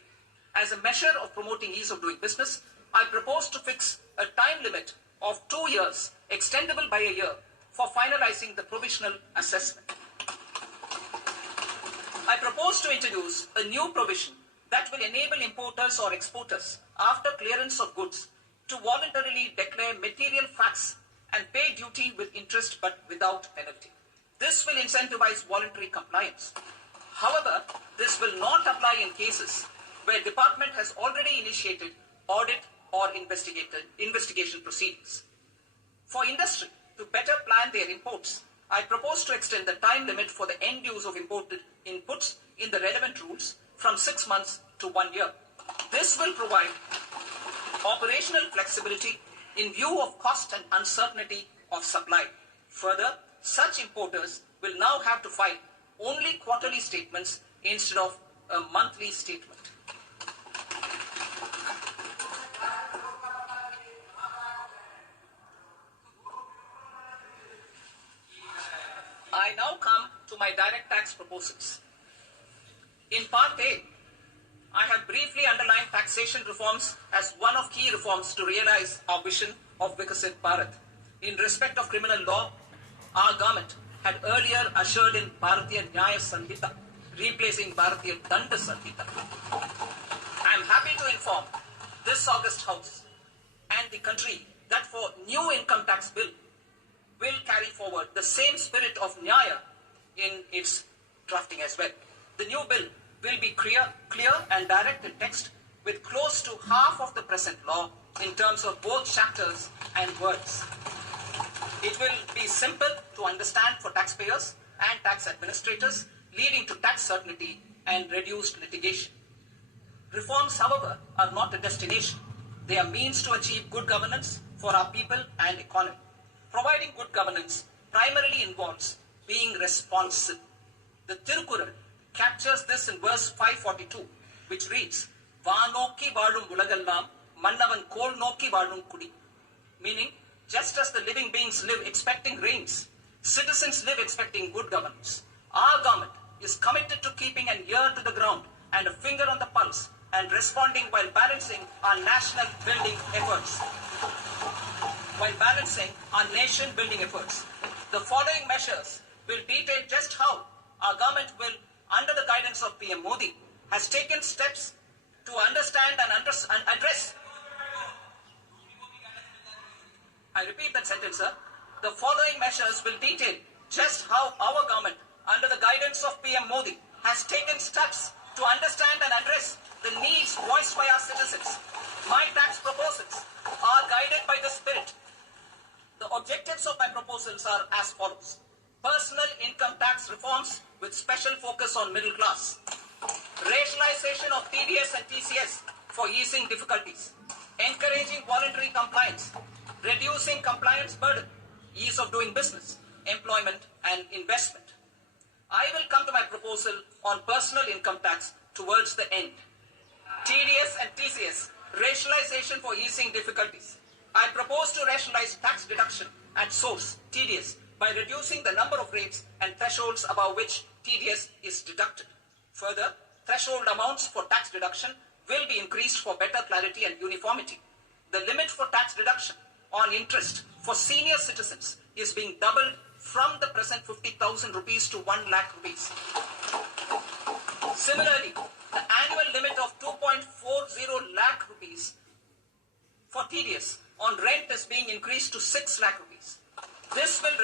As a measure of promoting ease of doing business, I propose to fix a time limit of 2 years, extendable by a year, for finalizing the provisional assessment. I propose to introduce a new provision that will enable importers or exporters, after clearance of goods, to voluntarily declare material facts and pay duty with interest but without penalty. This will incentivize voluntary compliance. However, this will not apply in cases where department has already initiated audit or investigation proceedings. For industry to better plan their imports, I propose to extend the time limit for the end use of imported inputs in the relevant rules from 6 months to 1 year. This will provide operational flexibility in view of cost and uncertainty of supply. Further, such importers will now have to file only quarterly statements instead of a monthly statement. I now come to my direct tax proposals. In Part A, I have briefly underlined taxation reforms as one of key reforms to realize our vision of Vikasit Bharat. In respect of criminal law, our government had earlier ushered in Bharatiya Nyaya Sanhita, replacing Bharatiya Danda Sanhita. I am happy to inform this August House and the country that for new income tax bill will carry forward the same spirit of Nyaya in its drafting as well. The new bill will be clear and direct in text with close to half of the present law in terms of both chapters and words. It will be simple to understand for taxpayers and tax administrators, leading to tax certainty and reduced litigation. Reforms, however, are not a destination. They are means to achieve good governance for our people and economy. Providing good governance primarily involves being responsive. The Tirukural captures this in verse 542, which reads, "Vaanokki vaazhum ulagallam, mannavan kol nokki vaazhum kudi," meaning, just as the living beings live expecting rains, citizens live expecting good governance. Our government is committed to keeping an ear to the ground and a finger on the pulse and responding while balancing our national building efforts. The following measures will detail just how our government will, under the guidance of PM Modi, has taken steps to understand and address. I repeat that sentence, sir. The following measures will detail just how our government, under the guidance of PM Modi, has taken steps to understand and address the needs voiced by our citizens. My tax proposals are guided by the spirit The objectives of my proposals are as follows. Personal income tax reforms with special focus on middle class. Rationalization of TDS and TCS for easing difficulties. Encouraging voluntary compliance. Reducing compliance burden. Ease of doing business. Employment and investment. I will come to my proposal on personal income tax towards the end. TDS and TCS. Rationalization for easing difficulties. I propose to rationalize tax deduction at source, TDS, by reducing the number of rates and thresholds above which TDS is deducted. Further, threshold amounts for tax deduction will be increased for better clarity and uniformity. The limit for tax deduction on interest for senior citizens is being doubled from the present 50,000 rupees to 1 lakh rupees. Similarly, the annual limit of 2.40 lakh rupees for TDS on rent is being increased to 6 lakh rupees. This will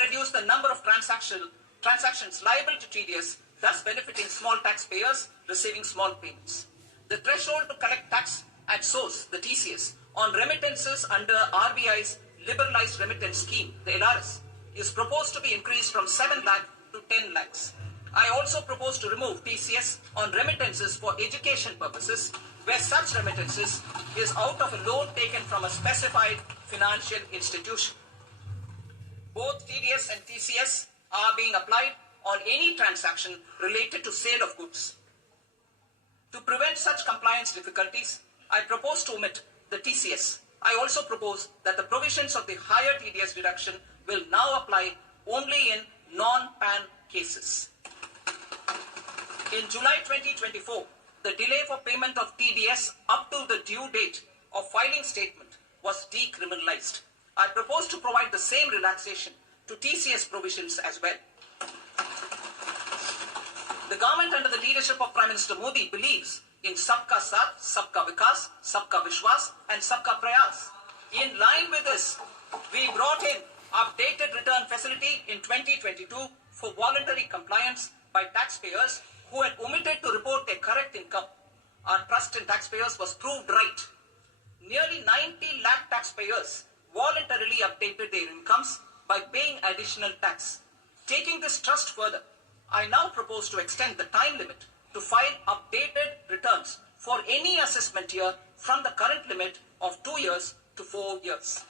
reduce the number of transactions liable to TDS, thus benefiting small taxpayers receiving small payments. The threshold to collect tax at source, the TCS, on remittances under RBI's Liberalized Remittance Scheme, the LRS, is proposed to be increased from 7 lakh to 10 lakhs. I also propose to remove TCS on remittances for education purposes, where such remittances is out of a loan taken from a specified financial institution. Both TDS and TCS are being applied on any transaction related to sale of goods. To prevent such compliance difficulties, I propose to omit the TCS. I also propose that the provisions of the higher TDS deduction will now apply only in non-PAN cases. In July 2024, the delay for payment of TDS up to the due date of filing statement was decriminalized. I propose to provide the same relaxation to TCS provisions as well. The government under the leadership of Prime Minister Modi believes in Sabka Saath, Sabka Vikas, Sabka Vishwas and Sabka Prayas. In line with this, we brought in updated return facility in 2022 for voluntary compliance by taxpayers who had omitted to report their correct income. Our trust in taxpayers was proved right. Nearly 90 lakh taxpayers voluntarily updated their incomes by paying additional tax. Taking this trust further, I now propose to extend the time limit to file updated returns for any assessment year from the current limit of 2 years to 4 years.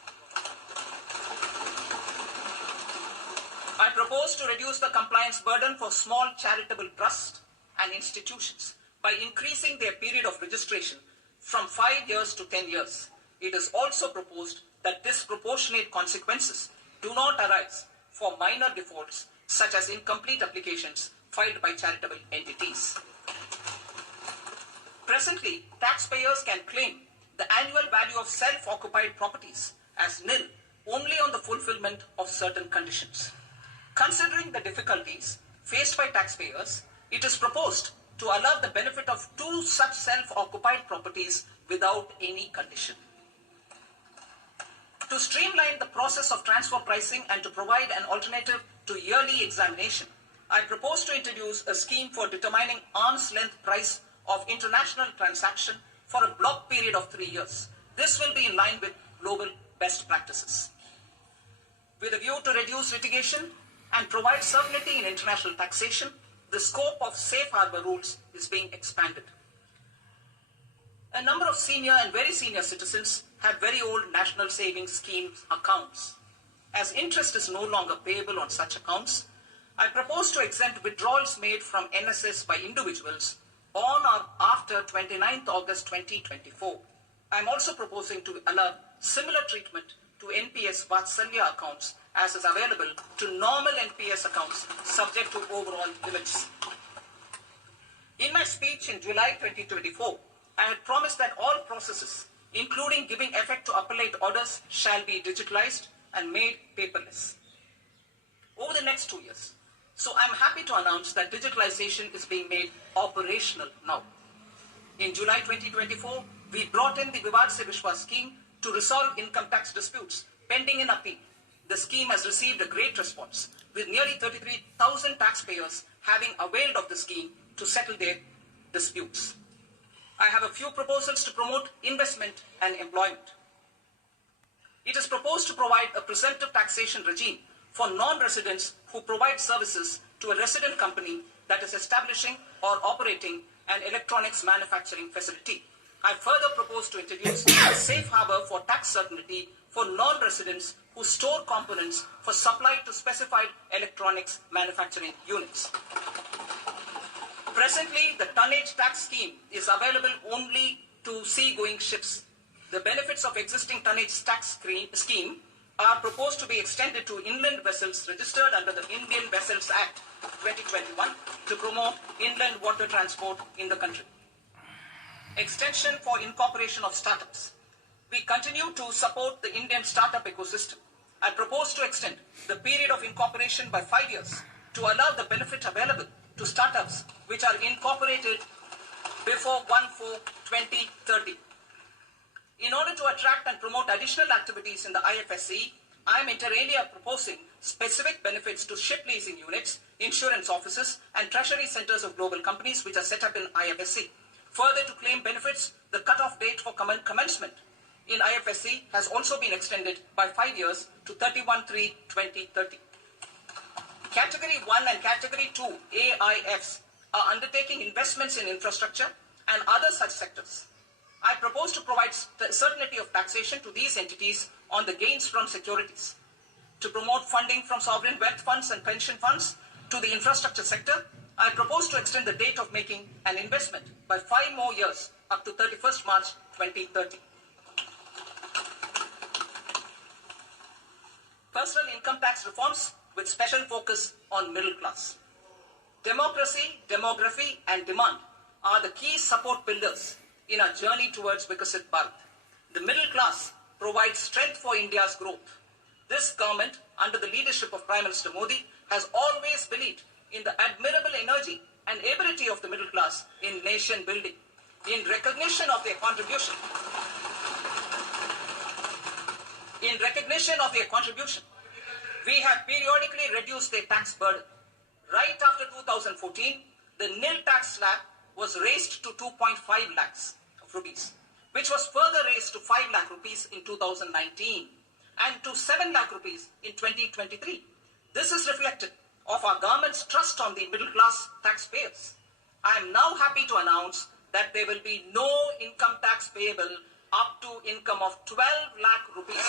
I propose to reduce the compliance burden for small charitable trusts and institutions by increasing their period of registration from 5 years to 10 years. It is also proposed that disproportionate consequences do not arise for minor defaults such as incomplete applications filed by charitable entities. Presently, taxpayers can claim the annual value of self-occupied properties as nil only on the fulfillment of certain conditions. Considering the difficulties faced by taxpayers, it is proposed to allow the benefit of 2 such self-occupied properties without any condition. To streamline the process of transfer pricing and to provide an alternative to yearly examination, I propose to introduce a scheme for determining arm's length price of international transaction for a block period of 3 years. This will be in line with global best practices. With a view to reduce litigation and provide certainty in international taxation, the scope of safe harbor rules is being expanded. A number of senior and very senior citizens have very old national savings schemes accounts. As interest is no longer payable on such accounts, I propose to exempt withdrawals made from NSS by individuals on or after 29th August 2024. I am also proposing to allow similar treatment to NPS Vatsalya accounts as is available to normal NPS accounts subject to overall limits. In my speech in July 2024, I had promised that all processes, including giving effect to appellate orders, shall be digitalized and made paperless over the next 2 years. So I'm happy to announce that digitalization is being made operational now. In July 2024, we brought in the Vivad Se Vishwas scheme to resolve income tax disputes pending in appeal. The scheme has received a great response, with nearly 33,000 taxpayers having availed of the scheme to settle their disputes. I have a few proposals to promote investment and employment. It is proposed to provide a presumptive taxation regime for non-residents who provide services to a resident company that is establishing or operating an electronics manufacturing facility. I further propose to introduce a safe harbor for tax certainty for non-residents who store components for supply to specified electronics manufacturing units. Presently, the tonnage tax scheme is available only to sea-going ships. The benefits of existing tonnage tax scheme are proposed to be extended to inland vessels registered under the Indian Vessels Act 2021 to promote inland water transport in the country. Extension for incorporation of startups. We continue to support the Indian startup ecosystem. I propose to extend the period of incorporation by 5 years to allow the benefit available to startups which are incorporated before 1/4/2030. In order to attract and promote additional activities in the IFSC, I am inter alia proposing specific benefits to ship leasing units, insurance offices, and treasury centers of global companies which are set up in IFSC. Further, to claim benefits, the cut-off date for commencement in IFSC has also been extended by 5 years to 31/3/2030. Category 1 and Category 2 AIFs are undertaking investments in infrastructure and other such sectors. I propose to provide certainty of taxation to these entities on the gains from securities. To promote funding from sovereign wealth funds and pension funds to the infrastructure sector, I propose to extend the date of making an investment by 5 more years up to 31st March 2030. Personal income tax reforms with special focus on middle class. Democracy, demography, and demand are the key support pillars in our journey towards Vikasit Bharat. The middle class provides strength for India's growth. This government, under the leadership of Prime Minister Modi, has always believed in the admirable energy and ability of the middle class in nation building. In recognition of their contribution, we have periodically reduced their tax burden. Right after 2014, the nil tax slab was raised to 2.5 lakhs of rupees, which was further raised to 5 lakh rupees in 2019 and to 7 lakh rupees in 2023. This is reflective of our government's trust on the middle class taxpayers. I am now happy to announce that there will be no income tax payable up to income of 12 lakh rupees.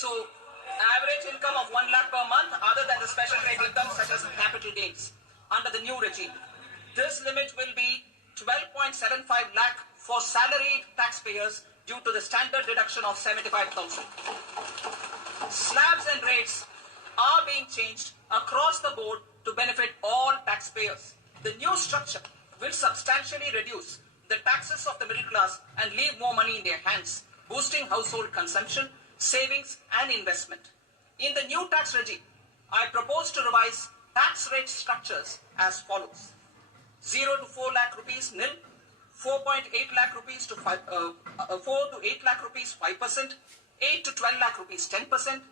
So, average income of 1 lakh per month other than the special rate income such as capital gains under the new regime. This limit will be 12.75 lakh for salaried taxpayers due to the standard deduction of 75,000. Slabs and rates are being changed across the board to benefit all taxpayers. The new structure will substantially reduce the taxes of the middle class and leave more money in their hands, boosting household consumption, savings and investment. In the new tax regime, I propose to revise tax rate structures as follows. 0 to 4 lakh rupees nil, 4.8 lakh rupees to 4 to 8 lakh rupees 5%, 8 to 12 lakh rupees 10%,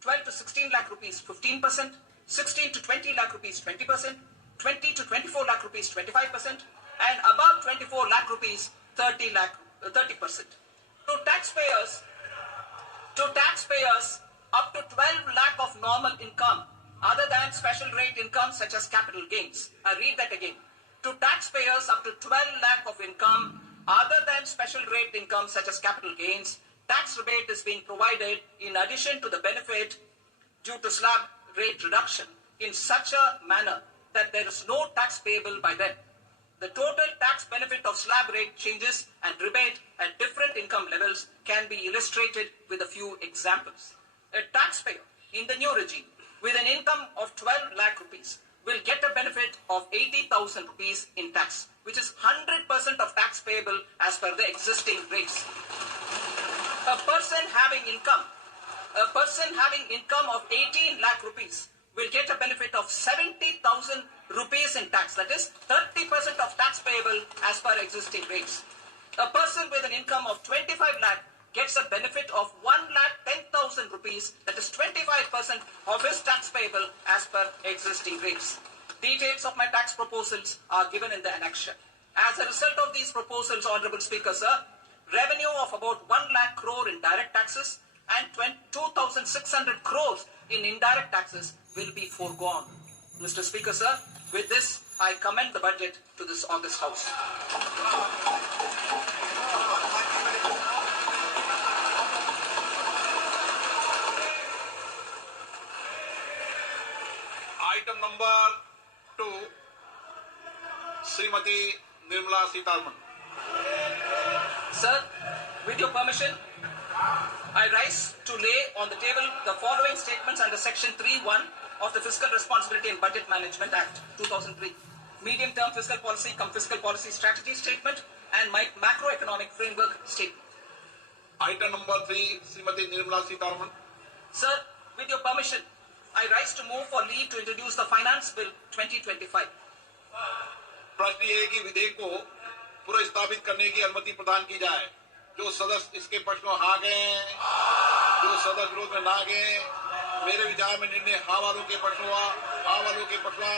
12 to 16 lakh rupees 15%, 16 to 20 lakh rupees 20%, 20 to 24 lakh rupees 25%, and above 24 lakh rupees 30%. To taxpayers up to 12 lakh of normal income other than special rate income such as capital gains. I read that again. To taxpayers up to 12 lakh of income other than special rate income such as capital gains, tax rebate is being provided in addition to the benefit due to slab rate reduction in such a manner that there is no tax payable by them. The total tax benefit of slab rate changes and rebate at different income levels can be illustrated with a few examples. A taxpayer in the new regime with an income of 12 lakh rupees will get a benefit of 80,000 rupees in tax, which is 100% of tax payable as per the existing rates. A person having income of 18 lakh rupees will get a benefit of 70,000 rupees in tax. That is 30% of tax payable as per existing rates. A person with an income of 25 lakh gets a benefit of 1,10,000 rupees. That is 25% of his tax payable as per existing rates. Details of my tax proposals are given in the annexure. As a result of these proposals, Honorable Speaker, sir, revenue of about 1 lakh crore in direct taxes and 2,600 crores in indirect taxes will be foregone. Mr. Speaker, sir, with this, I commend the budget to this august House. Item number 2, Srimati Nirmala Sitharaman. Sir, with your permission, I rise to lay on the table the following statements under Section 3(1) of the Fiscal Responsibility and Budget Management Act 2003. Medium-term fiscal policy fiscal policy strategy statement and my macroeconomic framework statement. Item number 3, Srimati Nirmala Sitharaman. Sir, with your permission, I rise to move for leave to introduce the Finance Bill 2025. प्रश्न ये है कि विधेयक को पुनर्स्थापित करने की अनुमति प्रदान की जाए। जो सदस्य इसके पक्ष में हाँ गए, जो सदस्य विरोध में ना गए, मेरे विचार में निर्णय हाँ वालों के पक्ष में हुआ, हाँ वालों के पक्ष में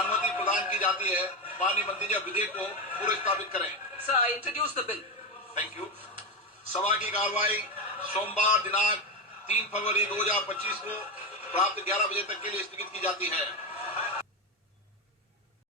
अनुमति प्रदान की जाती है। माननीय मंत्री जी विधेयक को पुनर्स्थापित करें। Sir, I introduce the bill. Thank you. सभा की कार्यवाही सोमवार दिनांक 3 फरवरी 2025 को प्राप्त 11 बजे तक के लिए स्थगित की जाती है।